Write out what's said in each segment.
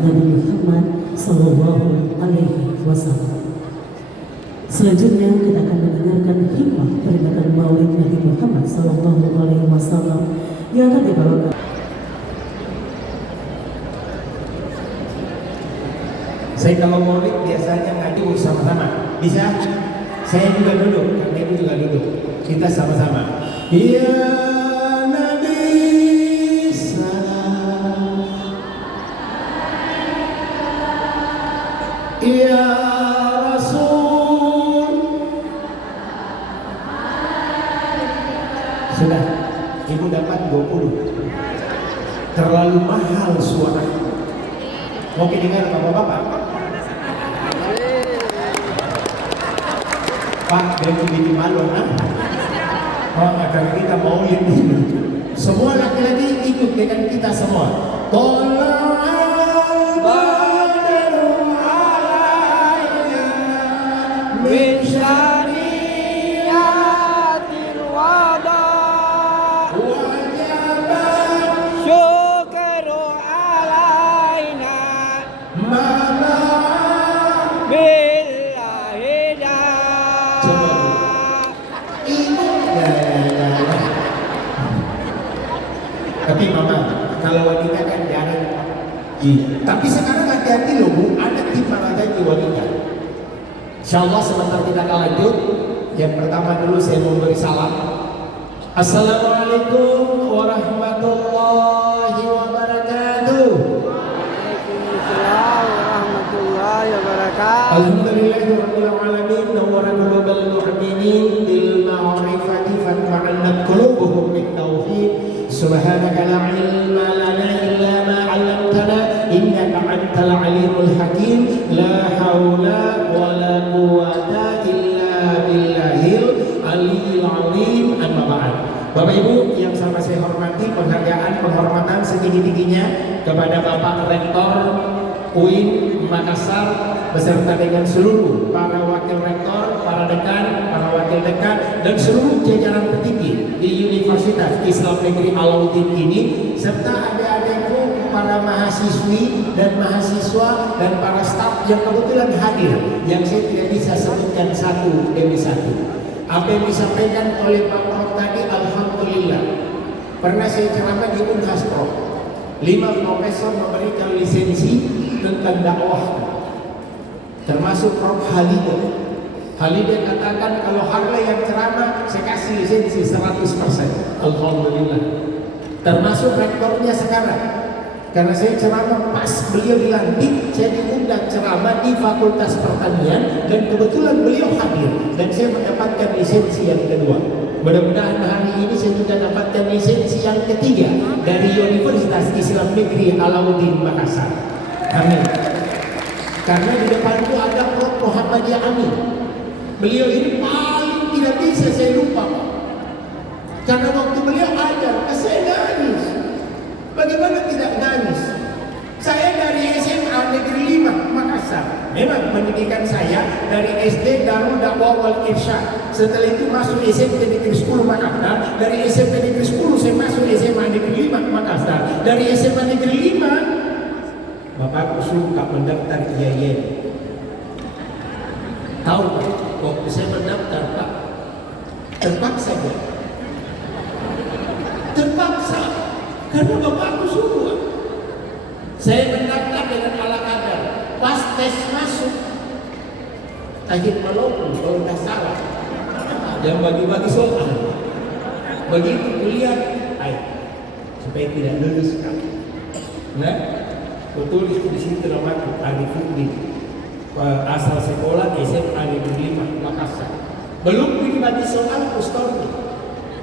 Nabi Muhammad Sallallahu Alaihi Wasallam. Selanjutnya kita akan mendengarkan hikmah peringatan Maulid Nabi Muhammad Sallallahu Alaihi Wasallam yang akan dibawakan. Saya kalau maulid biasanya ngaji sama-sama. Bisa? Saya juga duduk, karena ibu juga duduk. Kita sama-sama. Ya Nabi salam, ya Rasul. Sudah, ibu dapat 20. Terlalu mahal suara. Mau dengar bapak-bapak? Pak, dia begitu malu, kan? Oh, karena kita mau lihat dulu. Semua laki-laki ikut dengan kita semua. Tola'al badru alayna min syariatil wada wajabat syukru alayna mama tapi mama, kalau wanita kan jarang. Tapi sekarang hati-hati loh bu, ada tipe-tipe wanita. Insyaallah sebentar kita akan lanjut. Yang pertama dulu saya mau beri salam. Assalamualaikum warahmatullahi wabarakatuh. Waalaikumsalam warahmatullahi wabarakatuh. Alhamdulillahirabbil alamin, nawwara qulubal mu'minin bil ma'rifati fatma'annat qulubuhum bit tauhid. Subhanaka la ilma lana illa ma 'allamtana innaka antal alimul hakim. La haula wala quwwata illa billahil aliyil azim. Amma ba'd. Bapak Ibu yang sama saya hormati, penghargaan penghormatan setinggi-tingginya kepada Bapak Rektor UIN Makassar beserta dengan seluruh para wakil rektor, para dekan, para wakil dekan dan seluruh jajaran petinggi di Universitas Islam Negeri Alauddin ini, serta adik-adikku para mahasiswi dan mahasiswa dan para staf yang kebetulan hadir, yang saya tidak bisa sebutkan satu demi satu. Apa yang disampaikan oleh Pak Prof tadi, alhamdulillah. Pernah saya ceramah di Unhas Prof. 5 profesor memberikan lisensi tentang dakwah, termasuk Prof Halida. Halida katakan kalau Harley yang ceramah saya kasih lisensi 100%. Alhamdulillah. Termasuk rektornya sekarang. Karena saya ceramah pas beliau dilantik, saya diundang ceramah di Fakultas Pertanian dan kebetulan beliau hadir dan saya mendapatkan lisensi yang kedua. Mudah-mudahan hari ini saya juga dapatkan lisensi yang ketiga dari Universitas Islam Negeri Alauddin Makassar. Amin. Karena di depanku ada Prof Muhammadiyah Amin. Beliau ini paling tidak bisa saya lupa. Karena waktu beliau ajar, saya nangis. Bagaimana tidak nangis? Saya dari SMA Negeri 5 Makassar. Memang pendidikan saya dari SD Darul Dakwah wal Irsyad. Setelah itu masuk SMP Negeri 10 Makassar. Dari SMP Negeri 10 saya masuk SMA Negeri 5 Makassar. Dari SMA Negeri 5 bapakku suka mendaftar IAIN. Tahu Pak, waktu saya mendaftar Pak, terpaksa Pak. Terpaksa, karena bapakku suruh. Saya mendaftar dengan ala kadar. Pas tes masuk, Tajid Maloku kalau tidak salah, yang bagi-bagi soal. Begitu kuliah, supaya tidak lulus kan. Nah, tulis di situ namaku Arifuddin, asal sekolah SMA Negeri 5 Makassar. Belum dibagi soal ustori.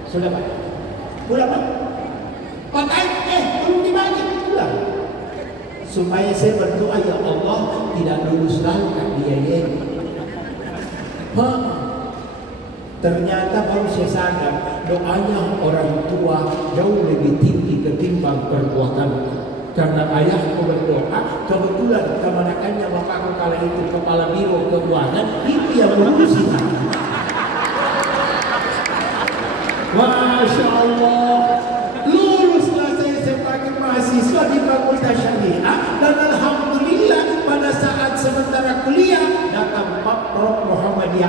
Sudah Pak? Pulang Pak? Belum dibagi pulang. Supaya saya berdoa ya Allah tidak lulus lagi kan dia. Ternyata baru saya sadar doanya orang tua jauh lebih tinggi ketimbang perbuatan. Karena ayahku berdoa, kebetulan kemanakannya bapakku kala itu kepala biro keuangan, itu yang mengurusi. Masya Allah, luluslah saya sebagai mahasiswa di Fakultas Syariah dan alhamdulillah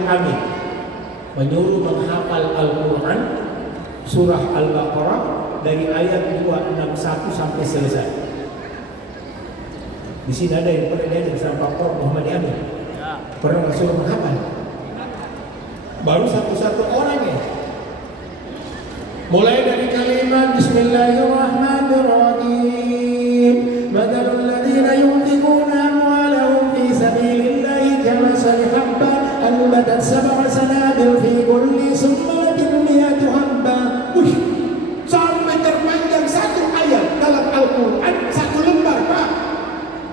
Amin menyuruh menghafal Al-Quran surah Al-Baqarah dari ayat 261 sampai selesai. Di sini ada yang pernah diajar sama Pak Muhammad Amin. Pernah suruh menghafal. Baru satu-satu orang ya. Mulai dari kalimat Bismillahirrahmanirrahim. Madalul ladzina yunfiquna amwalahum fi sabilillahi kamathali habbatin anbatat sab'a sanabil fi kulli sumbulatin mi'atu habbah. Sampai terpanjang satu ayat dalam Al-Quran, satu lembar, Pak.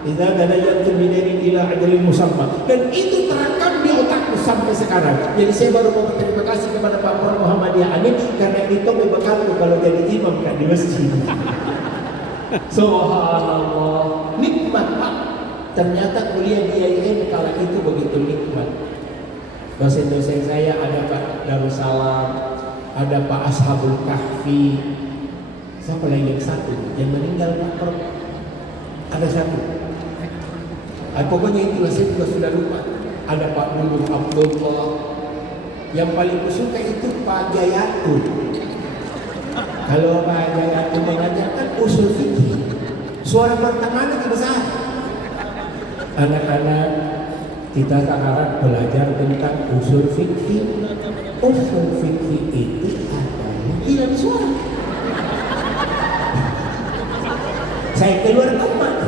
Idza tadayantum bidinin ila ajalin musamma. Dan itu terekam di otakku sampai sekarang. Jadi saya baru mau berterima kasih kepada Pak Muhammadiyah Amin karena itu membekalku kalau jadi imam kan di masjid. Subhanallah, nikmat Pak. Ternyata kuliah di IAIN kala itu begitu nikmat. Dosen-dosen saya ada Pak Darussalam, ada Pak Ashabul Kahfi. Siapa lagi yang satu yang meninggal Pak? Ada satu. Pokoknya itulah, saya juga sudah lupa. Ada Pak Nurul Abdullah. Yang paling kusuka itu Pak Jayatu. Kalau Pak Jayatu mengajarkan usul fikih, suara pertemanan itu besar. Anak-anak kita sekarang belajar tentang usul fikih. Usul fikih itu adalah hilang suara. Saya keluar tempat.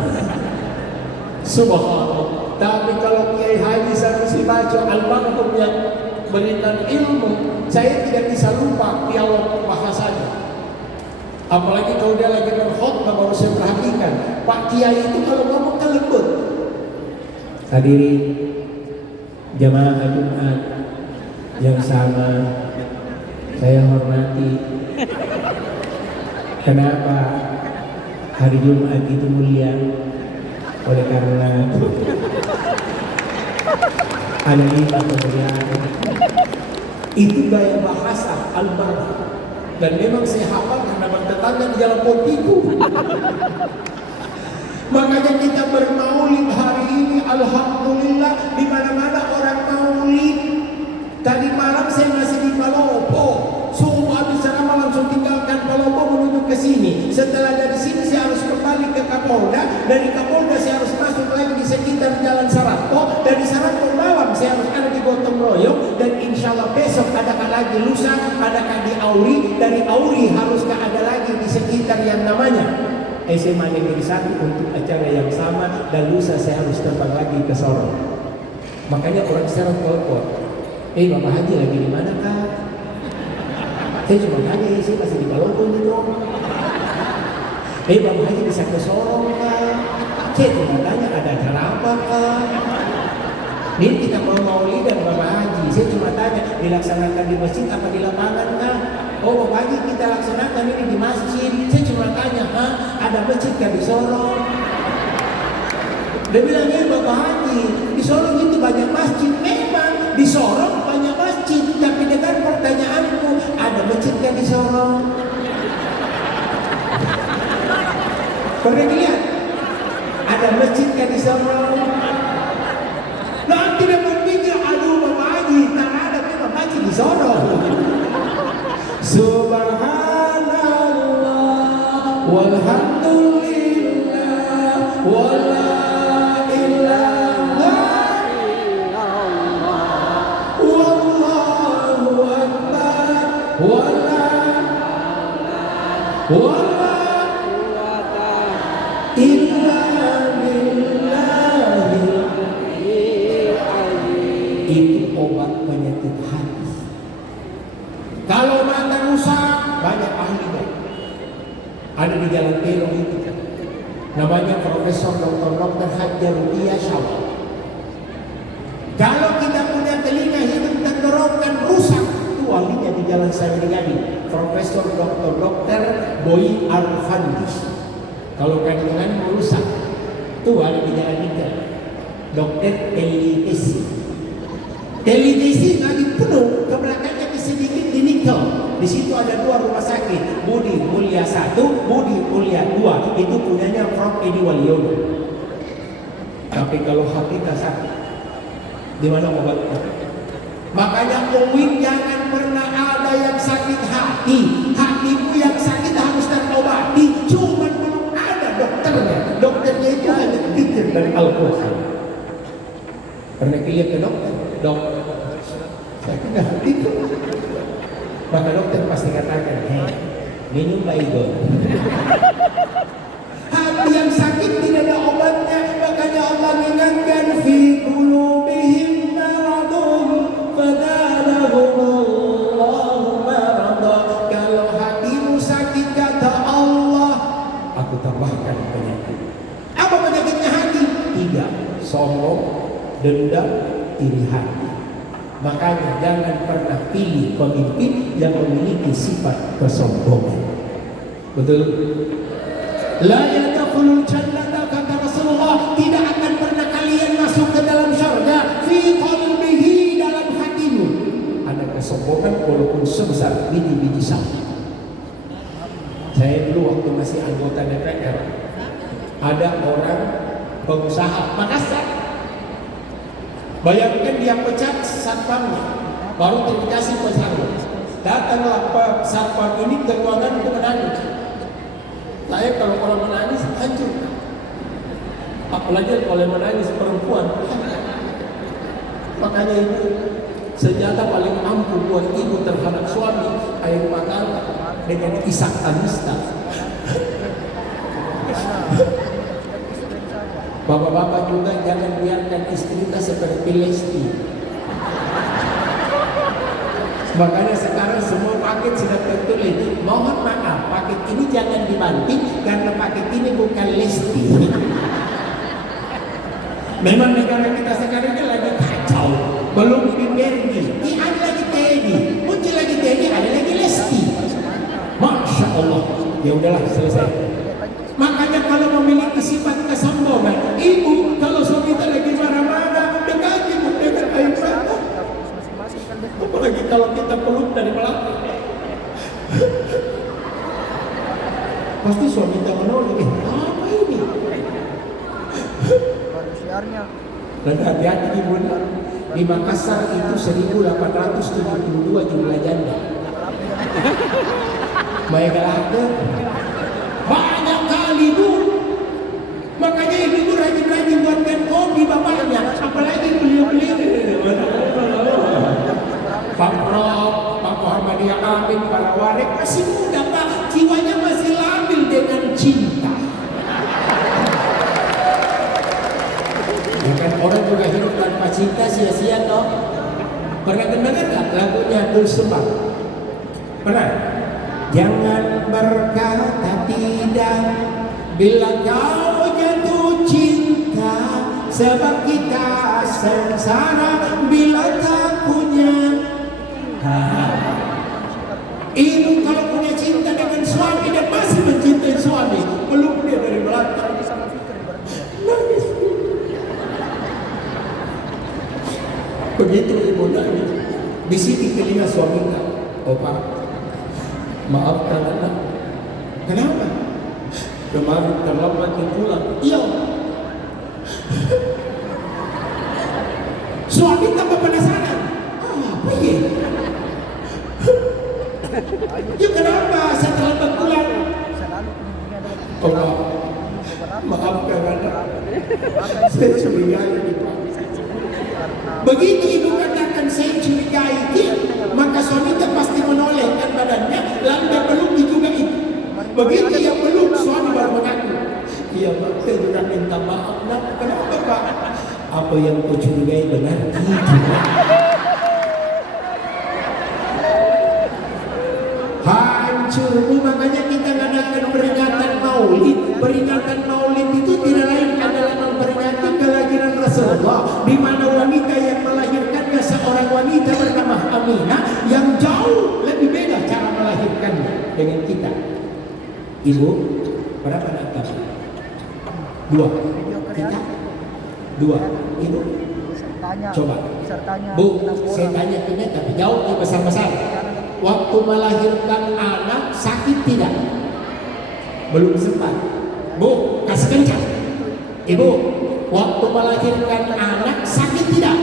Subhanallah. Tapi kalau Kiai Haji Sanusi baca Al-Maktum yang berikan ilmu, saya tidak bisa lupa dialog bahasanya. Apalagi kalau dia lagi berkhutbah baru saya perhatikan. Pak Kiai itu kalau ngomong kan lembut. Hadirin jamaah Jumat yang sama saya hormati. Kenapa hari Jumat itu mulia? Oleh karena ada 5 kemuliaan. Itu gaya bahasa Al-Barah. Dan memang saya hafal karena bertetangga di jalan Pontiku. Makanya kita bermaulid hari ini, alhamdulillah, di mana-mana orang maulid. Tadi malam saya masih di Palopo. Semua habis ceramah langsung tinggalkan Palopo menuju ke sini. Setelah dari sini saya harus kembali ke Kapolda. Dari Kapolda saya harus masuk lagi di sekitar Jalan Saranto. Dari Saranto malam saya harus ada di Gotong Royong. Dan insya Allah besok adakah lagi lusa, adakah di Auri. Dari Auri haruskah ada lagi di sekitar yang namanya SMA Negeri 1 untuk acara yang sama. Dan lusa saya harus terbang lagi ke Sorong. Makanya orang sekarang telepon, Bapak Haji lagi di mana Kak? Saya cuma tanya, saya masih di Palopo gitu. Bapak Haji bisa ke Sorong Kak? Saya cuma tanya ada acara apa Kak? Ini kita mau maulid dan Bapak Haji. Saya cuma tanya dilaksanakan di masjid apa di lapangan Kak? Oh Bapak Haji kita laksanakan ini di masjid. Saya cuma tanya, ada masjid kan di Sorong? Dia bilang, Bapak Haji, di Sorong itu banyak masjid. Memang di Sorong banyak masjid, tapi dengan pertanyaanmu, ada masjid kan di Sorong? Pernah dilihat? Ada masjid kan di Sorong? Nah, tidak berpikir, aduh Bapak Haji, tak ada memang masjid di Sorong. Subhanallah, walhamdulillah, wala ilaha illallah, wallahu akbar, wala illa billahi. Itu obat penyakit hati. Kalau mata rusak, banyak ahlinya. Ada di Jalan Pelong itu. Namanya Profesor Dr. Hajar Ruqyah Syawal. Kalau kita punya telinga, hidung, tenggorokan rusak, itu ahlinya di Jalan Sairiyadi. Profesor Dr. Boy Arfandi. Kalau kandungan merusak, itu ada di Jalan Nikel. Dr. Elitesi. Elitesi lagi penuh, ke belakangnya sedikit di Nikel. Di situ ada 2 rumah sakit, Budi Mulia 1, Budi Mulia 2. Itu punyanya Prof. Edi Waliono. Tapi kalau hati tak sakit, di mana obatnya? Makanya Uwin jangan pernah ada yang sakit hati. Hatimu yang sakit harus terobati. Cuman belum ada dokternya. Dokternya itu hanya zikir dan Al-Quran. Pernah lihat ke dokter? Dok, saya kena hati itu. Maka dokter pasti katakan, minum Baygon. Hati yang sakit tidak ada obatnya. Makanya Allah ingatkan fi qulubihim maradun fadalahumullahu marada. Kalau hatimu sakit kata Allah, aku tambahkan penyakit. Apa penyakitnya hati? 3. Sombong, dendam, iri hati. Makanya jangan pernah pilih pemimpin yang memiliki sifat kesombongan. Betul? La yadkhulul jannata kata Rasulullah, tidak akan pernah kalian masuk ke dalam surga fi qalbihi, dalam hatimu ada kesombongan walaupun sebesar biji-biji sawi. Saya dulu waktu masih anggota DPR, ada orang pengusaha Makassar. Bayangkan dia pecat satpamnya, baru dikasih pesangon. Datanglah Pak satpam ini ke ruangan untuk menangis. Saya kalau orang menangis hancur. Apalagi kalau menangis perempuan. Makanya itu senjata paling ampuh buat ibu terhadap suami, air mata dengan isak tanista. Bapak-bapak juga jangan biarkan istri kita seperti Lesti. Makanya sekarang semua paket sudah tertulis, mohon maaf, paket ini jangan dibanting karena paket ini bukan Lesti. Memang negara kita sekarang ini lagi kacau, belum Bimergi, ini ada lagi Teddy, muncul lagi Teddy, ada lagi Lesti. Masya Allah, ya udahlah selesai. Makanya kalau memiliki sifat kesombongan, ibu kalau suami kita lagi marah-marah, dekati ibu dengan air mata. Apalagi kalau kita peluk dari belakang, pasti suami kita menolak. Apa ini? Dan hati-hati ibu, di Makassar itu 1872 jumlah janda. Baiklah, banyak kali bu. Makanya ibu rajin-rajin buatkan kopi bapaknya, apalagi beliau-beliau. Pak Prof, Pak Muhammadiyah Amin, para warik masih muda Pak, jiwanya masih labil dengan cinta. Ya kan orang juga hidup tanpa cinta sia-sia toh. Pernah dengar nggak lagunya Dul Sembah? Pernah? Jangan berkata tidak bila kau jatuh cinta, sebab kita sengsara bila tak punya. Ibu kalau punya cinta dengan suami dan masih mencintai suami, peluk dia dari belakang, nangis. Begitu ibu nangis, bisik telinga suaminya, opa, maafkan anak. Kenapa? Kemarin terlambat pulang. Iya. Suami tambah penasaran. Apa ya? Ya kenapa saya terlambat pulang? Allah, maafkan anak. Saya curigai. Begitu ibu katakan saya curigai, maka suami pasti menolehkan badannya, lalu dia peluk juga itu. Begitu dia peluk, suami baru mengaku, iya Pak, saya juga minta maaf. Nah, kenapa Pak? Apa yang kau curigai benar? Hancur. Makanya kita ngadakan peringatan Maulid. Peringatan Maulid itu tidak lain adalah memperingati kelahiran Rasulullah, di mana wanita yang melahirkannya seorang wanita bernama Aminah yang jauh lebih beda cara melahirkannya dengan kita. Ibu, berapa anak kamu? 2. Kita 2. Ibu, coba. Bu, saya tanya punya tapi jauh besar-besar. Waktu melahirkan anak sakit tidak? Belum sempat. Bu, kasih kencang. Ibu, waktu melahirkan anak sakit tidak?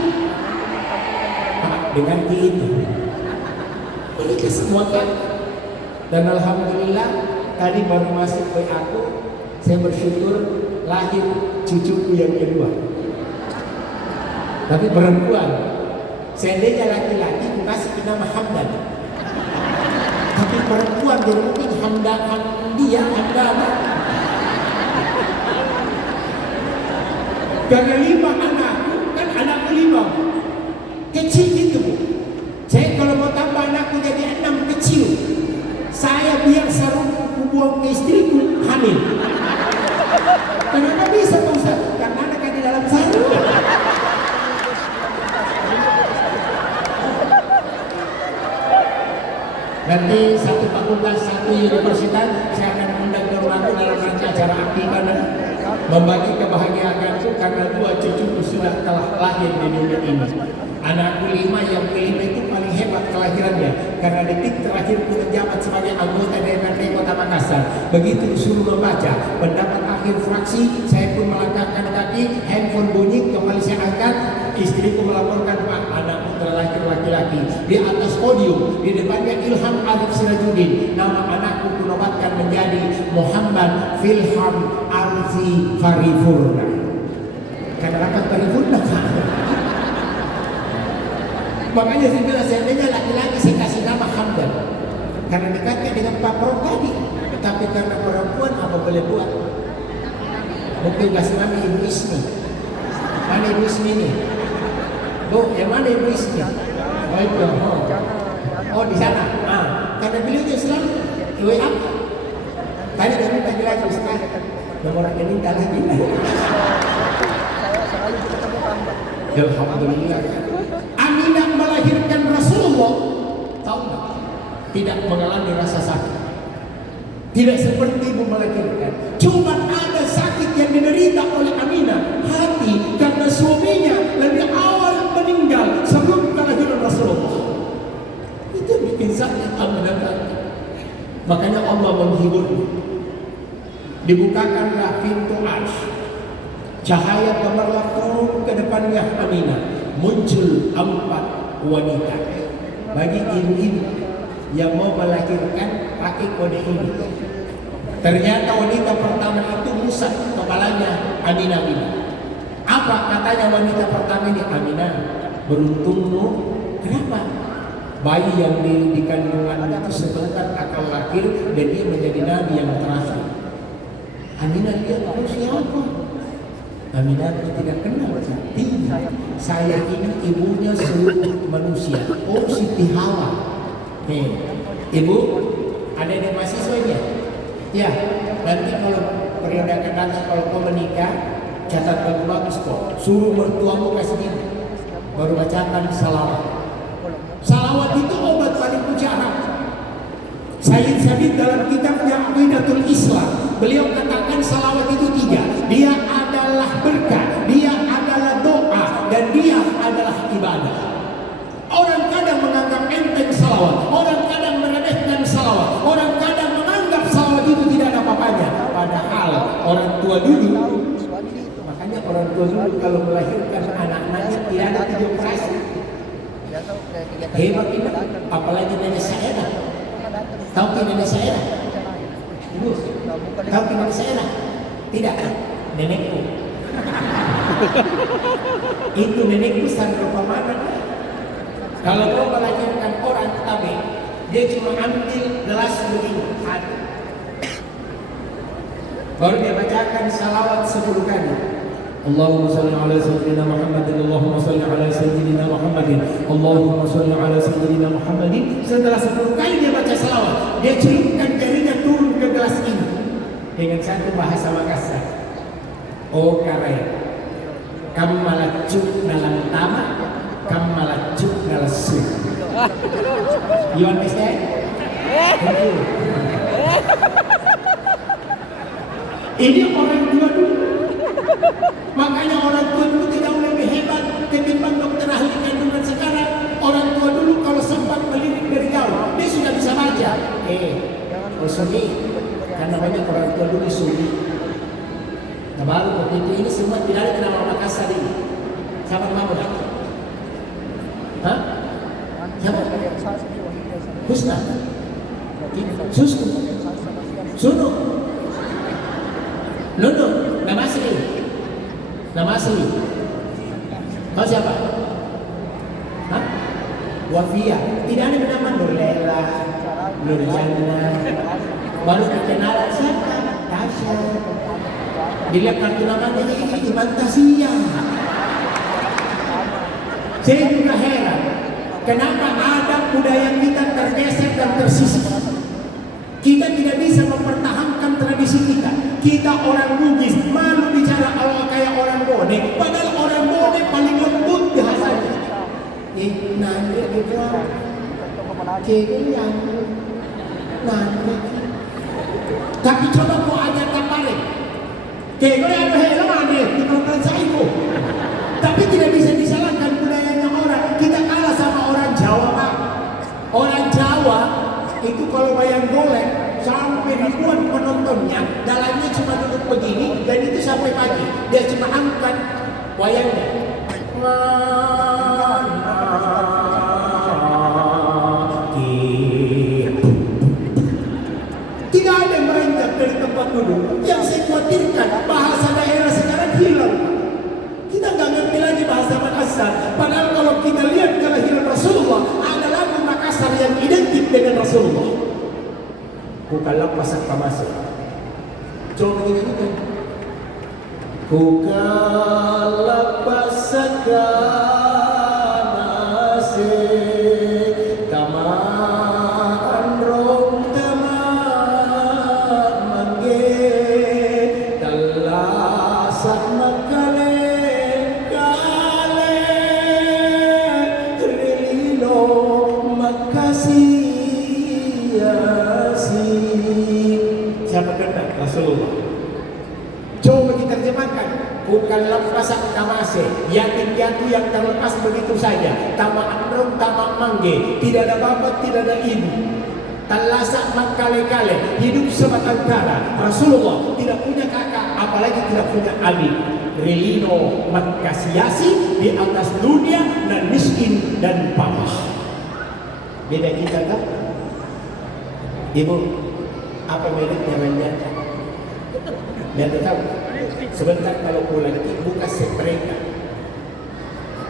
dengan itu. Menikah semua kan. Dan alhamdulillah tadi baru masuk ke aku, saya bersyukur lahir cucuku yang kedua. Tapi perempuan. Seandainya laki-laki aku kasih nama Hamdan. Tapi perempuan jadi mungkin Hamdana. Karena 5 anakku, kan anakku 5 kecil gitu Bu. Saya kalau mau tambah anakku jadi 6 kecil, saya biar sarungku buang ke istriku hamil. Kenapa bisa Pak Ustaz? Karena anak di dalam sarung. Nanti satu fakultas, satu universitas, saya akan undang ke rumahku dalam rangka acara akikah membagi kebahagiaanku karena 2 cucuku sudah telah lahir di dunia ini. Anakku 5 yang kelima itu paling hebat kelahirannya karena detik terakhir ku menjabat sebagai anggota DPRD Kota Makassar. Begitu disuruh membaca pendapat akhir fraksi, saya pun melangkahkan kaki, handphone bunyi, kembali saya angkat, istriku melaporkan, Pak, anakku telah lahir laki-laki. Di atas podium, di depannya Ilham Arif Sirajuddin, nama anakku kunobatkan menjadi Muhammad Filham Arzi Farifurna. Kenapa Farifurna? Makanya saya bilang seandainya laki-laki saya kasih nama Hamdan karena dekatnya dengan Pak Prof tadi. Tapi karena perempuan apa boleh buat? Mungkin kasih nama Ibu Ismi. Mana Ibu Ismi ini? Bu, yang mana Ibu Ismi? Oh itu. Oh di sana. Karena beliau juga selalu WA. Tadi kami tadi lagi Ustaz. Nomor rekening dah lagi. Alhamdulillah. Aminah melahirkan Rasulullah, tahu nggak? Tidak mengalami rasa sakit, tidak seperti ibu melahirkan. Cuma ada sakit yang diderita oleh Aminah hati karena suaminya lebih awal meninggal sebelum kelahiran Rasulullah. Itu bikin sakit Aminah. Makanya Allah menghiburnya. Dibukakanlah pintu arsy, cahaya gemerlap turun ke depannya Aminah. Muncul 4 wanita. Bagi ibu-ibu yang mau melahirkan pakai kode ini. Ternyata wanita pertama itu rusak kepalanya Aminah ini. Apa katanya wanita pertama ini? Aminah, beruntungmu. Kenapa? Bayi yang di kandungan itu sebentar akan lahir dan dia menjadi nabi yang terakhir. Aminah dia siapa? Aminah tidak kenal. Saya ini ibunya seluruh manusia. Oh Siti Hawa. Ibu, ada yang mahasiswanya? Ya, nanti kalau periode akan datang kalau kau menikah, catat bagus kok. Suruh mertuamu kasih gini. Baru bacakan salawat. Salawat itu obat paling mujarab. Sayyid Sabit dalam kitabnya Aqidatul Islam, beliau katakan salawat itu 3. Dia adalah berkah, dia adalah doa, dan dia adalah ibadah. Orang kadang menganggap enteng salawat, orang kadang meremehkan salawat, orang kadang menganggap salawat itu tidak ada apa-apanya. Padahal orang tua dulu, makanya orang tua dulu kalau melahirkan anak-anaknya tidak ada 7 operasi. Hebat ini, apalagi nenek saya. Tahu ke nenek saya? Ibu, tahu ke nenek saya? Tidak, nenekku. Itu nenekku Sandro Pamana. Kalau kau melahirkan orang tabe, dia cuma ambil gelas begini, baru dia bacakan salawat 10 kali. Allahumma salli ala sayyidina Muhammadin, Allahumma salli ala sayyidina Muhammadin, Allahumma salli ala sayyidina Muhammadin. Setelah 10 kali dia baca salawat, dia celupkan jarinya turun ke gelas ini dengan satu bahasa Makassar. Oh karen, kamu malah cuk dalam tamak, kamu malah cuk dalam sup. You understand? Thank you. Ini orang tua dulu. Makanya orang tua dulu tidak lebih hebat ketimbang dokter ahli kandungan sekarang. Orang tua dulu kalau sempat melirik dari jauh, dia sudah bisa baca. Sunni, karena banyak orang tua dulu Sunni. Nah baru begitu ini semua tidak ada nama Makassar ini. Sama kamu dah? Hah? Susu. Sunu. Nunu. Nama asli. Nama asli. Kau siapa? Hah? Wafia. Tidak ada nama Nurlela, Nurjana. Baru perkenalan siapa? Tasya. Dilihat kartu namanya ini Fantasia. Saya juga heran, kenapa adab budaya kita tergeser dan tersisih. Kita tidak bisa mempertahankan tradisi kita. Kita orang Bugis, malu bicara Allah kayak orang Bone. Padahal orang Bone paling lembut bahasanya. Nanti kita yang nanti. Tapi coba kau ajar tampare. Kego yang berhela mana? Di perempuan saya itu. Tapi tidak bisa disalahkan budayanya orang. Kita kalah sama orang Jawa, Pak. Orang Jawa itu kalau wayang golek sampai ribuan penontonnya, dalamnya cuma duduk begini dan itu sampai pagi. Dia cuma angkat wayangnya. Tidak ada yang merenjak dari tempat duduk. Yang saya khawatirkan bahasa daerah sekarang hilang. Kita nggak ngerti lagi bahasa Makassar. Padahal kalau kita lihat kelahiran Rasulullah, ada lagu Makassar yang identik dengan Rasulullah. Kukalap pasak pamasuk. Coba begini kan. Kukalap pasak pamasuk. Tamaan rong tamaan mangge. Talasak makale kale. Relilo makasih. Siapa kata? Rasulullah. Coba diterjemahkan. Bukan lepasak tamase, yatim piatu yang terlepas begitu saja. Tamak amrung, tamak mangge. Tidak ada bapak, tidak ada ibu. Talasak makale-kale, hidup sebatang kara. Rasulullah tidak punya kakak, apalagi tidak punya adik. Relino makasiasi di atas dunia dan miskin dan pamah. Beda kita kan? Ibu, apa meritnya menjadi? Dan tetap sebentar kalau pulang nanti buka sepreka.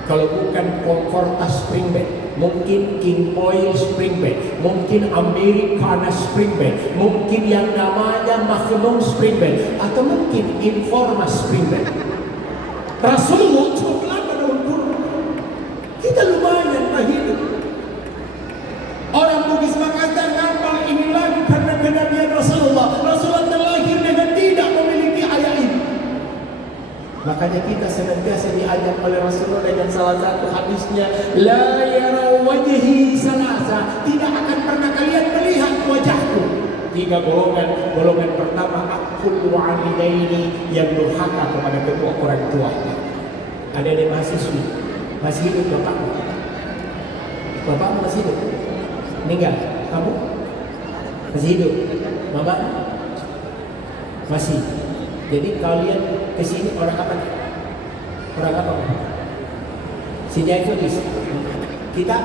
Kalau bukan Comforta spring bed, mungkin King Oil spring bed, mungkin Americana spring bed, mungkin yang namanya Magnum spring bed, atau mungkin Informa spring bed. Rasulullah cukup lama daun kurung. Kita lumayan hidup. Orang Bugis Makassar gampang ini lagi karena kenabian Rasulullah. Rasulullah terlahir dengan tidak memiliki ayah ibu. Makanya kita senantiasa diajak oleh Rasulullah dengan salah satu hadisnya, la yara wajhi salasa, tidak akan pernah kalian melihat wajahku. 3 golongan. Golongan pertama, akul walidaini, yang durhaka kepada kedua orang tuanya. Ada mahasiswi masih hidup bapakmu? Bapakmu masih hidup? Meninggal? Kamu? Masih hidup? Mama? Masih. Jadi kalian kesini orang apa? Orang apa? Si Jaifulis. Kita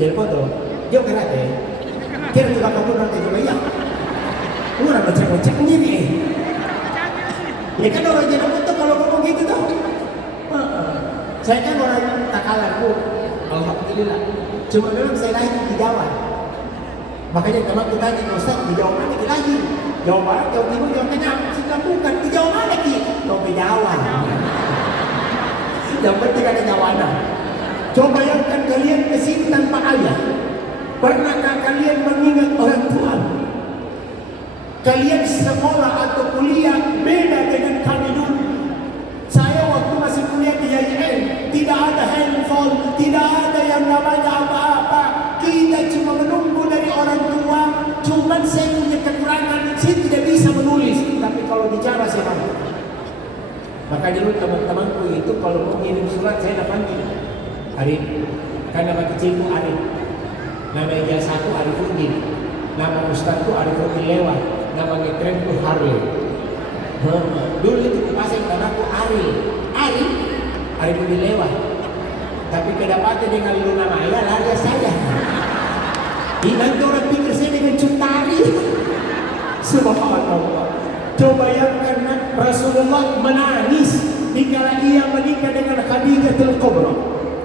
jadi foto. Yuk kerate. Kira juga kamu nanti juga ya. Lu orang ngecek sendiri. Ya kan orang jadi foto kalau ngomong gitu tuh. Saya kan orang Takalar, Bu. Alhamdulillah. Cuma memang saya lahir di Jawa. Makanya teman kita tanya, Ustaz, di Jawa mana kita lahir? Jawa Barat, Jawa Timur, Jawa Tengah. Sudah bukan, di Jawa mana ki? Di Jawa. Yang penting ada Jawana. Coba bayangkan kalian kesini tanpa ayah. Pernahkah kalian mengingat orang tua? Kalian sekolah atau kuliah beda dengan kami dulu. Saya waktu masih kuliah di YIN, tidak ada handphone, tidak ada yang namanya apa-apa. Kita cuma menunggu dari orang tua. Cuman saya punya kekurangan, saya tidak bisa menulis. Tapi kalau bicara saya mampu. Makanya dulu teman-temanku itu kalau mau ngirim surat saya dapat panggil Arif. Kan nama kecilku Arif. Nama ijazahku Arifuddin. Nama ustadku Arifuddin lewat. Nama ngetrenku Harley. Dulu itu pasang namaku Arif. Arifuddin lewat. Tapi kedapatan dengan Luna Maya lari saya. Nanti orang pikir saya dengan cutari. Subhanallah. Coba bayangkan Rasulullah menangis dikala ia menikah dengan Khadijatul Kubra.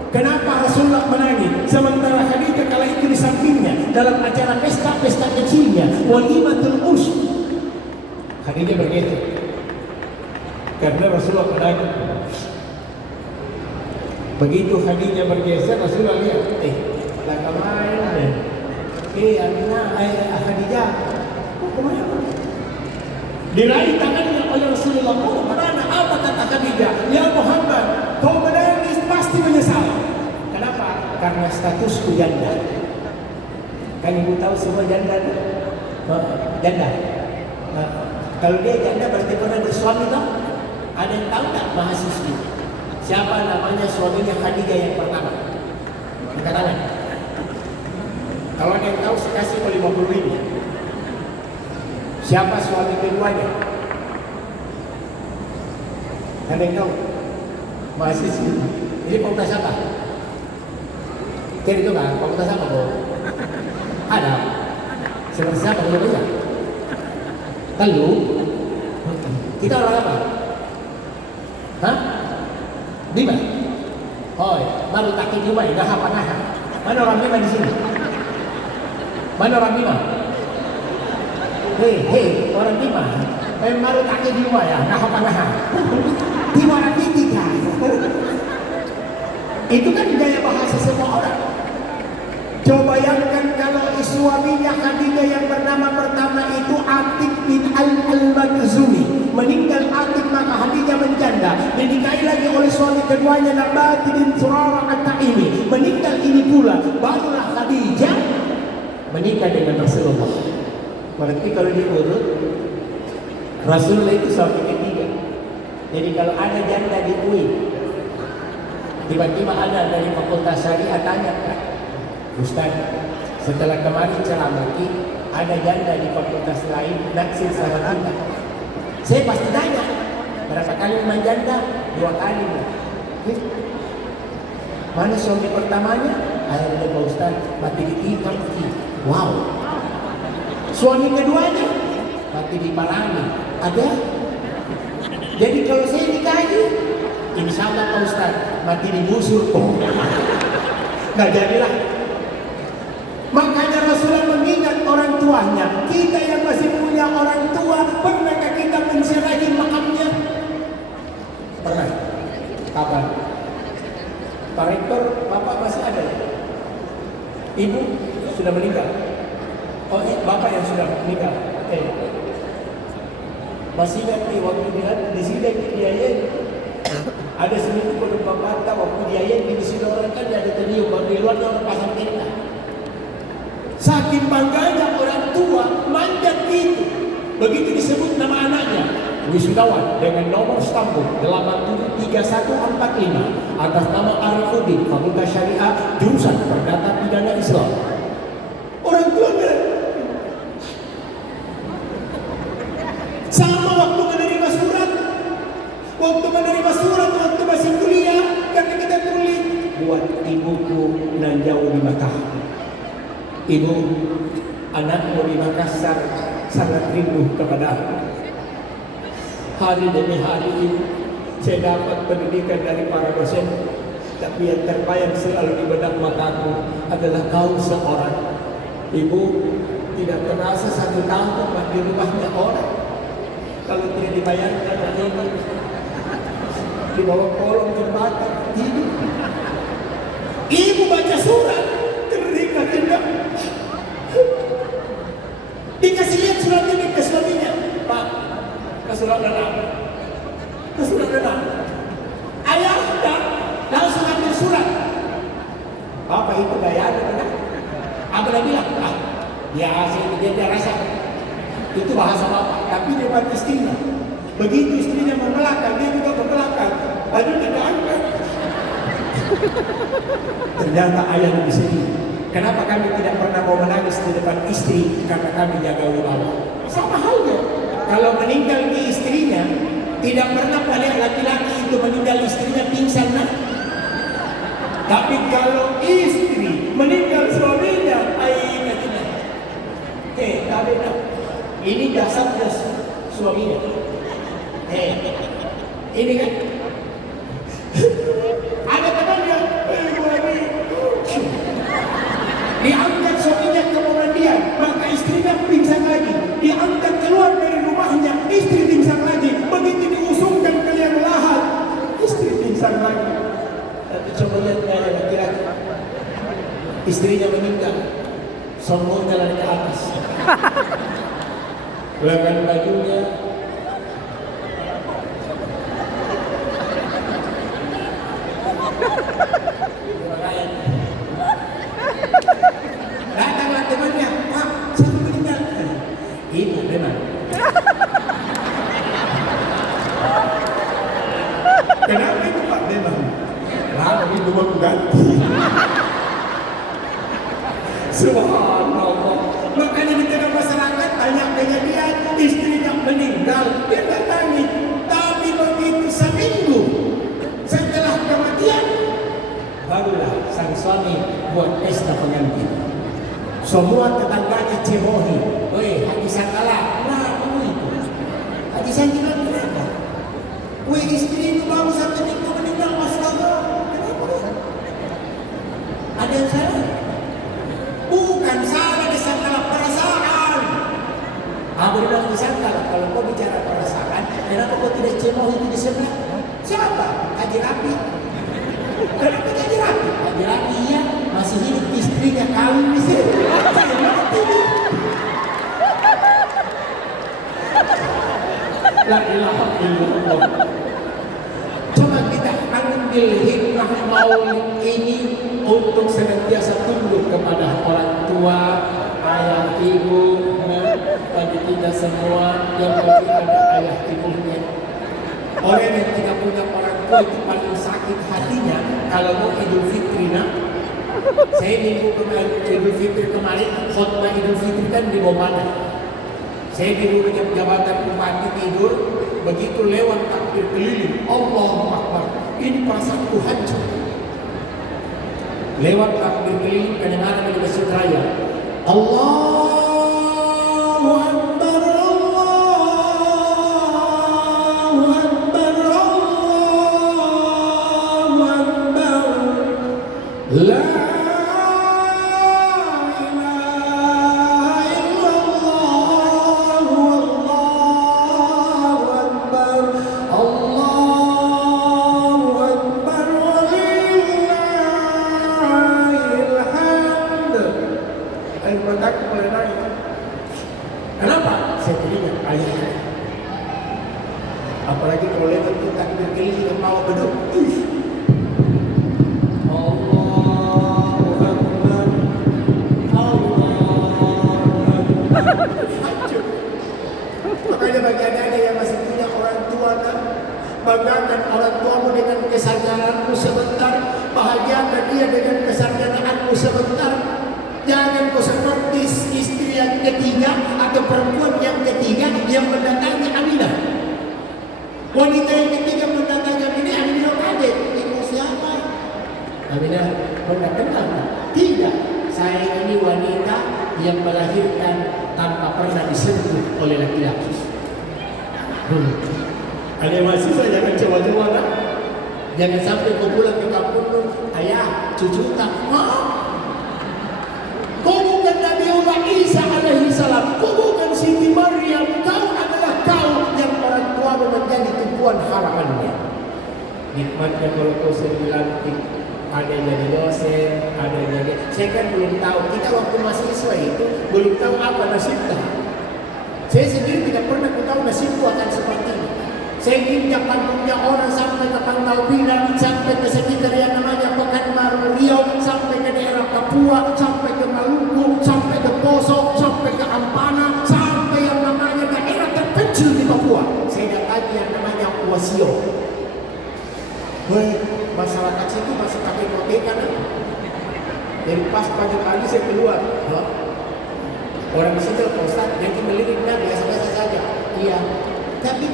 Kenapa Rasulullah menangis? Sementara Khadijah kala itu di sampingnya dalam acara pesta-pesta kecilnya, walimatul urs. Khadijah bergeser karena Rasulullah menangis. Begitu Khadijah bergeser, Rasulullah lihat, lah kemana? Aminah, Khadijah, kemana? Diraih tangannya oleh Rasulullah. Oh, mana? Apa kata Khadijah? Ya Muhammad, kau menangis pasti menyesal. Kenapa? Karena statusku janda. Kan ibu tahu semua janda? Janda. Kalau dia janda berarti pernah bersuami tak? Ada yang tahu tak mahasiswi? Siapa namanya suaminya Khadijah yang pertama? Angkat tangan. Kalau ada yang tahu saya kasih 50.000. Siapa suami keduanya? Ada yang tahu? Mahasiswi. Ini fakultas apa? Itu kan fakultas apa bro? Ada. Seperti siapa kalau banyak? Lalu kita orang apa? Hah? Bima? Oh, baru taki Bima, naha panaha. Mana orang Bima di sini? Mana orang Bima? Hei, orang Bima. Baru taki Bima ya, naha panaha. Di mana tiga? Itu kan gaya bahasa semua orang. Coba bayangkan kalau suaminya Khadijah yang bernama pertama itu Atik bin Al-Makhzumi meninggal. Atik maka Khadijah menjanda, dinikahi lagi oleh suami keduanya Nabati bin Surarah At-Taimi, meninggal ini pula. Barulah Khadijah menikah dengan Rasulullah. Berarti kalau diurut Rasulullah itu suami ketiga. Jadi kalau ada janda di UI, tiba-tiba ada dari Fakultas Syariah tanya, Ustaz, setelah kemarin ceramah ada janda di fakultas lain naksir sama kita. Saya pasti tanya, berapa kali main janda? 2 kali. Mana suami pertamanya? Akhirnya Pak Ustaz, mati ditikam. Wow. Suami keduanya? Mati dipalangi. Ada? Jadi kalau saya dikaji, insya Allah Pak Ustaz, mati digusur. Nggak jadilah. Makanya Rasulullah mengingat orang tuanya. Kita yang masih punya orang tua, pernahkah kita menziarahi makamnya? Pernah. Kapan? Pak Rektor, Bapak masih ada? Ibu sudah meninggal. Oh, Bapak yang sudah meninggal. Masih ingat waktu di sini dia ada seminggu penumpang mata waktu dia di sini orang kan ada teriuk, baru di luarnya orang pasang tenda. Saking bangganya orang tua manjat itu. Begitu disebut nama anaknya wisudawan dengan nomor stambul 873145 atas nama Arifuddin, Fakultas Syariah, jurusan Perdata Pidana Islam. Orang tua bilang, sama waktu menerima surat, waktu masih kuliah, karena kita tulis buat ibuku nan jauh di Makkah. Ibu, anakmu di Makassar sangat rindu kepada aku. Hari demi hari ini saya dapat pendidikan dari para dosen, tapi yang terbayang selalu di benak mataku adalah kau seorang ibu. Tidak terasa 1 tahun di rumahnya orang. Kalau tidak dibayarkan ini di bawah kolong jembatan tidur. Ibu baca surat terima tidak. Dikasih lihat surat ini ke suaminya. Pak, ke surat anak. Ayah dah langsung ambil surat. Bapak itu gaya ada. Apa dia bilang? Dia rasa itu bahasa bapak. Tapi dia buat istrinya. Begitu istrinya membelakang, dia juga membelakang. Lalu dia angkat. Ternyata ayah lebih sedih. Kenapa kami tidak pernah mau menangis di depan istri? Karena kami jaga wibawa. Sama halnya, kalau meninggal di istrinya, tidak pernah pada laki-laki itu meninggal istrinya pingsan. Tapi kalau istri meninggal suaminya, beda. Ini jasadnya suaminya. Ini kan ada temannya, diangkat suaminya ke pemandian, maka istrinya pingsan lagi. Diangkat keluar dari rumahnya, istri pingsan lagi. Begitu diusungkan ke liang lahat, istri pingsan lagi. Tapi coba lihat laki-laki, istrinya meninggal, sombongnya lari ke atas, lengan bajunya datanglah temannya, Pak, siapa meninggal? Itu memang. Kenapa itu Pak memang? Lama itu mau ganti. Subhanallah. Makanya di tengah masyarakat banyak kejadian istrinya meninggal, dia tak nangis. Tapi begitu seminggu setelah kematian, barulah sang suami buat pesta pengantin. Semua tetangganya cemohi. Weh, Haji Sangkala, kenapa itu? Haji Sangkala kenapa? Weh, istri itu baru 1 minggu meninggal, astaga. Kenapa? Ada yang salah? Bukan salah di Sangkala, perasaan. Aku bilang di Sangkala, kalau kau bicara perasaan, kenapa kau tidak cemohi itu di sebelah? Siapa? Haji Rapi. Kenapa Haji Rapi? Haji Rapi iya, masih hidup, istrinya kawin di sini. Saya mati. La ilaha illallah. Coba kita ambil hikmah maulid ini untuk senantiasa tunduk kepada orang tua, ayah, ibu, bagi kita semua yang masih ada ayah ibunya. Orang yang tidak punya orang tua itu paling sakit hatinya kalau mau Idul Fitri. Saya minggu kemarin Idul Fitri kemarin khotbah Idul Fitri kan di Bomana. Saya tidur di jabatan bupati tidur, begitu lewat takbir keliling, Allahu Akbar, ini perasaanku hancur. Lewat takbir keliling kedengaran di Masjid Raya, Allahu Akbar, Allahu Akbar, Allahu Akbar, la apalagi kalau lewat itu takbir keliling yang mau beduk. Allahu Akbar, Allahu Akbar. Hancur. Makanya bagi adik-adik yang masih punya orang tua, banggakan orang tuamu dengan kesarjanaanmu sebentar, bahagiakan dia dengan kesarjanaanmu sebentar. Jangan kau seperti istri yang ketiga atau perempuan yang ketiga yang mendatangi Aminah. Wanita yang ketiga mendatangi Aminah, Aminah kaget. Ibu siapa? Aminah pernah kenal? Tidak. Saya ini wanita yang melahirkan tanpa pernah disentuh oleh laki-laki. Ada mahasiswa jangan coba-coba kan? Jangan sampai kau pulang ke kampung, ayah, cucu tak mau. Kau bukan Nabi Allah Isa alaihi salam, kau bukan Siti Maryam, kau adalah kau yang orang tua menjadi tumpuan harapannya. Nikmatnya kalau kau dilantik, ada yang jadi dosen, ada yang jadi. Saya kan belum tahu, kita waktu mahasiswa itu belum tahu apa nasibnya. Saya sendiri tidak pernah tahu nasibku akan seperti ini. Saya injak kampungnya orang sampai ke Pangkal Pinang, sampai ke sekitar yang namanya Pekanbaru Riau, sampai ke daerah Papua, sampai ke Maluku, sampai ke Poso, sampai ke Ampana, sampai yang namanya daerah terpencil di Papua. Saya datangi yang namanya Wasio. Woi, masyarakat situ masih pakai kotekan. Jadi pas pagi-pagi saya keluar, orang di situ Pak Ustaz, jadi meliriknya biasa-biasa saja. Iya, tapi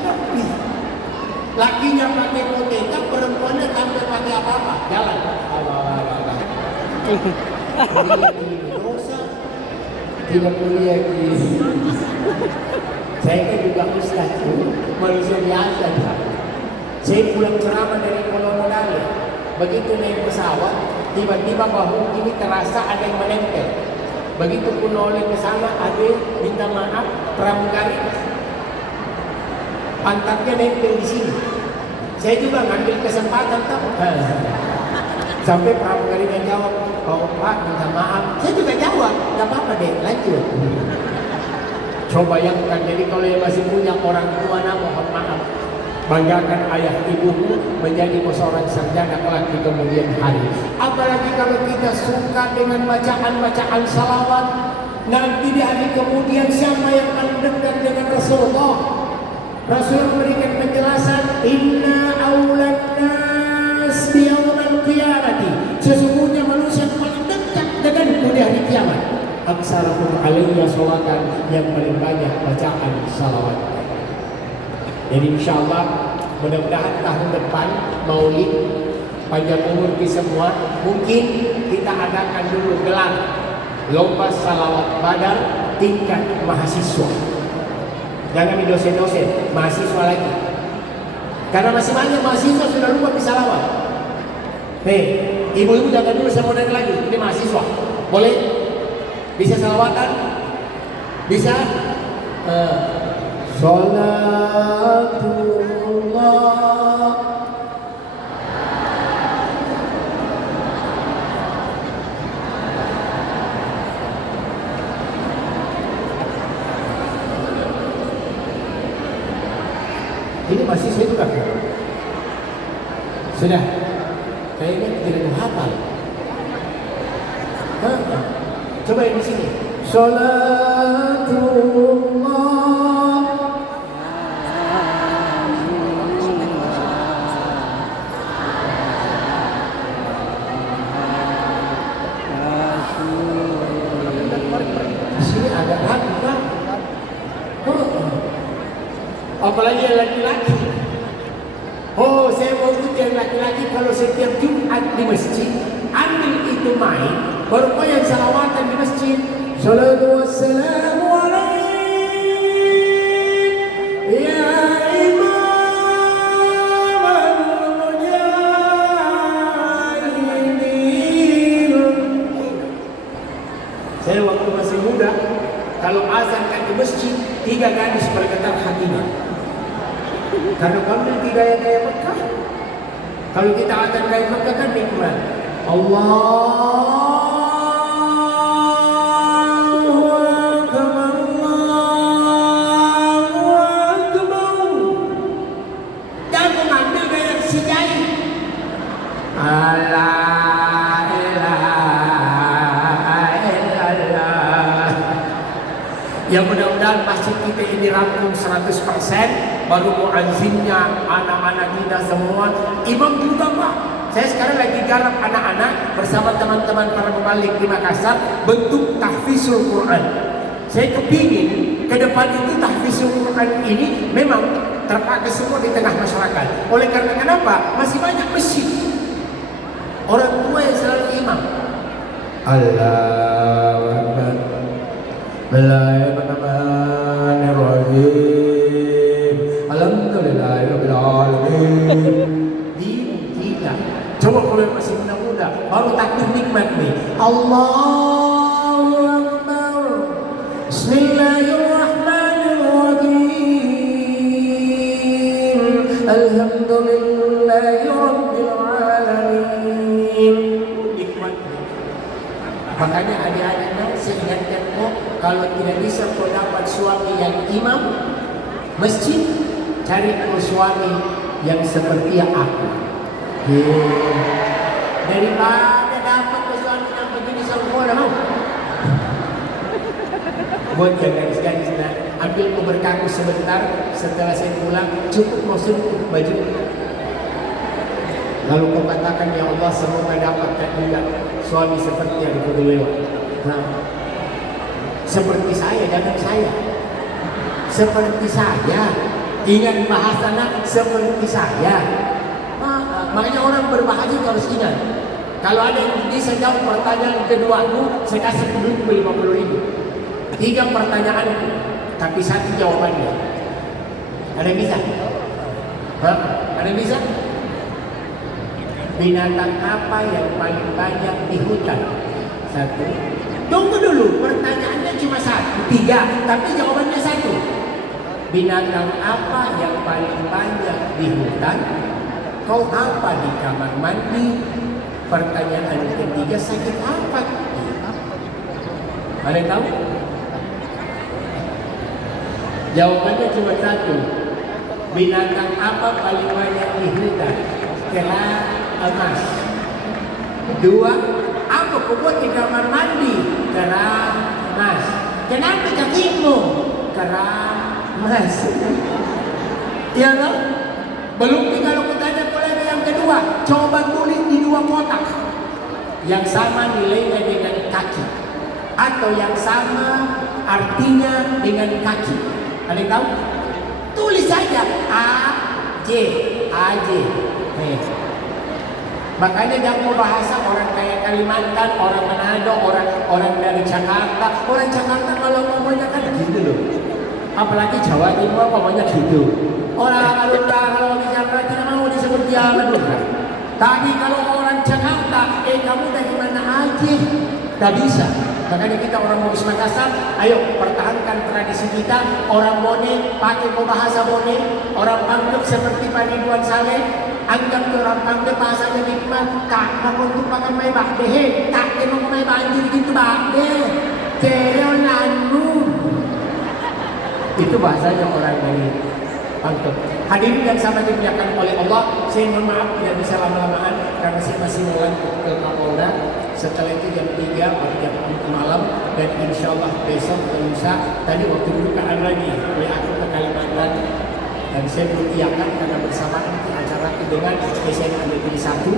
lakinya pakai kotekan, perempuannya tanpa pakai apa-apa, jalan. Dosa. tidak mulia ini. Saya kan juga ustaz tuh, manusia biasa kan. Saya pulang ceramah dari Kolonel. Begitu naik pesawat, tiba-tiba bahu ini terasa ada yang menempel. Begitu pun oleh ke sana, ada minta maaf, pramugari pantatnya nempel di sini. Saya juga ngambil kesempatan tahu. Sampai pramugarinya jawab, "Oh Pak, minta maaf." Saya juga jawab, "Gak apa-apa deh, lanjut." Coba bayangkan, jadi kalau yang masih punya orang tua, mohon maaf, banggakan ayah ibumu menjadi seorang sarjana kelak di kemudian hari. Apalagi kalau kita suka dengan bacaan-bacaan salawat, nanti di hari kemudian siapa yang paling dekat dengan Rasulullah? Rasul memberikan penjelasan, "Inna awlan nas bi yaumil qiyamati." Sesungguhnya manusia yang paling dekat denganku di hari kiamat. Aksarakum alaiya sholatan, yang paling banyak bacaan salawat. Jadi insyaallah mudah-mudahan tahun depan Maulid panjang umur kita semua, mungkin kita adakan dulu gelar lomba salawat badar tingkat mahasiswa. Jangan di dosen-dosen, mahasiswa lagi. Karena masih banyak mahasiswa sudah lupa bisalawat. Nih, ibu-ibu jangan dulu saya modern lagi, ini mahasiswa. Boleh? Bisa salawatan? Bisa? Salatullah. Ini masih saya juga sudah kayaknya tidak hafal. Coba yang di sini. Salatullah. Di sini agak ragu kan? Apalagi yang laki-laki. Oh, saya mau ikut yang laki-laki kalau setiap Jumat di masjid, ambil itu main. Baru kau yang salawatan di masjid. Salatu wassalamu alaik ya imam al-mujahidin. Saya waktu masih muda, kalau azan kan di masjid, 3 gadis bergetar hatinya. Karena kami tidak gaya Mekah. Kalau kita azan gaya Mekah kan nikmat. Allah. Ya mudah-mudahan masjid kita ini rampung 100%, baru muazzinnya, anak-anak kita semua, imam juga Pak. Saya sekarang lagi garap anak-anak bersama teman-teman para pembalik di Makassar bentuk tahfizul Quran. Saya kepingin ke depan itu tahfizul Quran ini memang terpakai semua di tengah masyarakat. Oleh karena kenapa? Masih banyak masjid, orang tua yang selalu imam. Allahu Akbar. Bismillahirrahmanirrahim. Alhamdulillahirabbil alamin. Tidak. Coba kalau masih muda-muda, baru takbir nikmat nih. Allahu Akbar. Bismillahirrahmanirrahim. Alhamdulillahirabbil alamin. Nikmat. Makanya adik-adiknya saya ingatkan kok, kalau tidak bisa kau dapat suami yang imam masjid, cari kau suami yang seperti aku. Daripada dapat kau suami yang begini sempurna mau. Buat gadis-gadis, ambil kau berkaku sebentar, setelah saya pulang cukup mau sentuh baju. Lalu kau katakan, ya Allah semoga dapatkan juga suami seperti yang kau lewat. Nah, seperti saya, jangan saya. Seperti saya. Ingat bahasanya seperti saya. Makanya orang berbahagia harus ingat. Kalau ada yang bisa jawab pertanyaan kedua aku, saya kasih duit 50.000. 3 pertanyaan, tapi 1 jawabannya. Ada yang bisa? Hah? Ada yang bisa? Binatang apa yang paling banyak di hutan? 1. Tunggu dulu, pertanyaannya cuma 1, 3, tapi jawabannya 1. Binatang apa yang paling banyak di hutan? Kau apa di kamar mandi? Pertanyaan ketiga, sakit apa? Ada yang tahu? Jawabannya cuma 1. Binatang apa paling banyak di hutan? Kera emas. 2. Apa kau buat di kamar mandi? Kera emas. Kenapa kakimu? Kera emas. Iya loh? Belum kalau kutanya lagi yang kedua, coba tulis di 2 kotak yang sama nilainya dengan kaki atau yang sama artinya dengan kaki. Ada yang tahu? Tulis saja A J. Makanya jangan bahasa orang kayak Kalimantan, orang Manado, orang dari Jakarta. Orang Jakarta kalau ngomongnya kan gitu loh. Apalagi Jawa Timur ngomongnya gitu. Orang kalau di Jakarta tidak mau disebut jalan loh. Tapi kalau orang Jakarta, kamu dari mana aja? Gak bisa. Makanya kita orang Bugis Makassar, ayo pertahankan tradisi kita. Orang Bone pakai bahasa Bone, orang Pangkep seperti Pak Ridwan Saleh, anggap orang Pangkep bahasanya nikmat. Tak mau untuk pakai mai bakde, tak mau mai banjir gitu bakde. Cereo lanu. Itu bahasanya orang dari Pangkep. Hadirin yang sama dimuliakan oleh Allah, saya mohon maaf tidak bisa lama-lamaan karena saya masih melanjut ke Kapolda. Setelah itu jam 3 atau jam 4 malam, dan insya Allah besok atau lusa. Tadi waktu bukaan lagi oleh aku ke Kalimantan, dan saya belum iakan karena bersamaan itu acara itu dengan SMA Negeri 1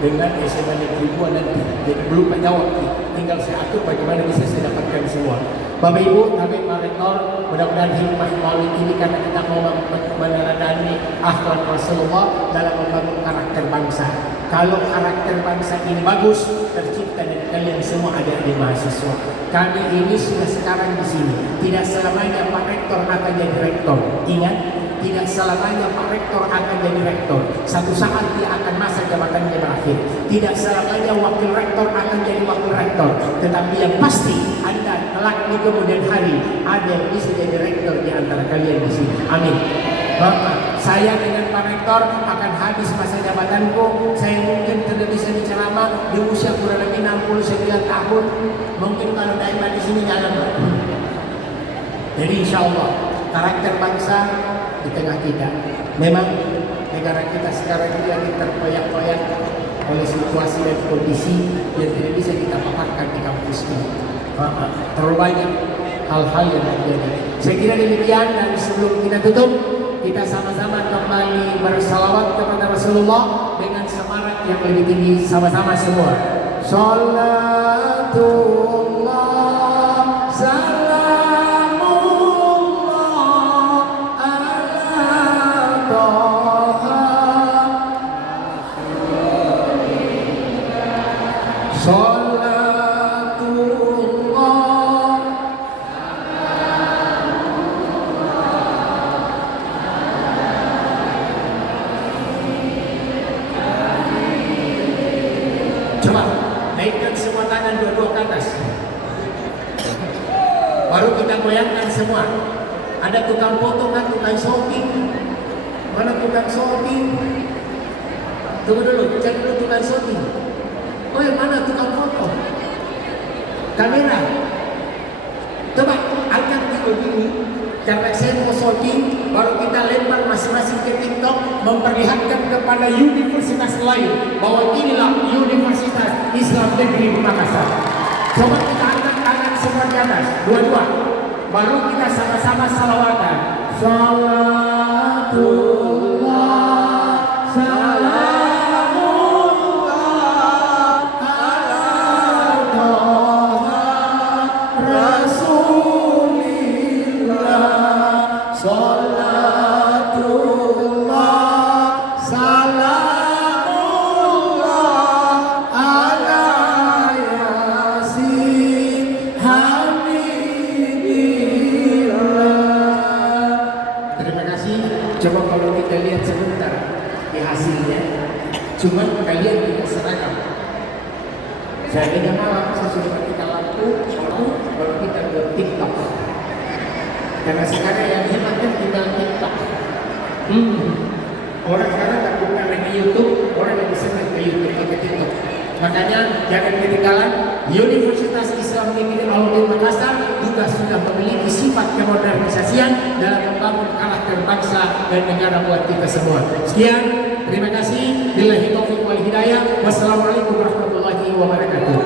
dengan SMA Negeri 2 nanti. Jadi belum menjawab, tinggal saya atur bagaimana bisa saya dapatkan semua. Bapak Ibu, kami Pak Rektor, mudah-mudahan hikmah maulid ini karena kita mau meneladani akhlak Rasulullah dalam membangun karakter bangsa. Kalau karakter bangsa ini bagus, tercipta dari kalian semua adik-adik mahasiswa. Kami ini sudah sekarang di sini. Tidak selamanya Pak Rektor akan jadi rektor. Ingat, tidak selamanya Pak Rektor akan jadi rektor. Satu saat dia akan masa jabatannya berakhir. Tidak selamanya wakil rektor akan jadi wakil rektor. Tetapi yang pasti Anda kelak di kemudian hari ada yang bisa jadi rektor di antara kalian di sini. Amin. Bapak, saya dengan Pak Rektor akan habis masa jabatanku. Saya mungkin tidak bisa diceramah di usia kurang lebih 69 tahun. Mungkin kalau dari di sini jalan. Jadi insya Allah karakter bangsa di tengah kita. Memang negara kita sekarang ini lagi terkoyak-koyak oleh situasi dan kondisi yang tidak bisa kita paparkan di kampus ini. Terlalu banyak hal-hal yang terjadi. Saya kira demikian, dan sebelum kita tutup, kita sama-sama kembali bersalawat kepada Rasulullah dengan semarak yang lebih tinggi sama-sama semua. Salatullah salamullah ala Toha. Coba naikkan semua tangan dua-dua ke atas. Baru kita goyangkan semua. Ada tukang foto kan, tukang shooting. Mana tukang shooting? Tunggu dulu, cari dulu tukang shooting. Oh, yang mana tukang foto? Kamera. Coba angkat video ini. Karena saya mau shooting, baru kita lempar masing-masing ke TikTok, memperlihatkan kepada universitas lain bahwa inilah Universitas Islam Negeri Makassar. Coba kita angkat tangan semua di atas, dua-dua. Baru kita sama-sama salawatan. Salatullah salamullah ala Toha Rasulillah. Salatullah salamullah ala Yasin Hamid ya. Cuman kalian tidak seragam. Seandainya malam saya sudah matikan lampu, baru kita buat TikTok. Karena sekarang yang hemat kan tinggal TikTok. Orang sekarang tak bukan lagi YouTube, orang lebih senang ke YouTube atau ke TikTok. Makanya jangan ketinggalan. Universitas Islam Negeri Al-Ulum Makassar juga sudah memiliki sifat kemodernisasian dalam membangun karakter bangsa dan negara buat kita semua. Sekian, terima kasih. Billahi taufiq wal hidayah. Wassalamualaikum warahmatullahi wabarakatuh.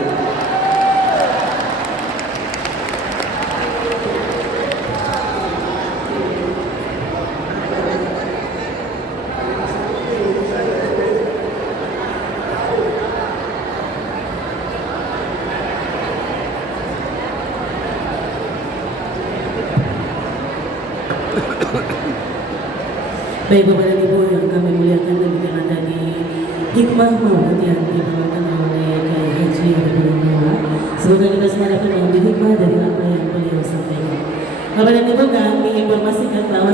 Baik Bapak dan Ibu yang kami muliakan, demikian tadi hikmah maulid yang dibawakan oleh Kiai Haji Abdul. Semoga kita semua dapat mengambil hikmah dari apa yang beliau sampaikan. Bapak dan Ibu, kami informasikan bahwa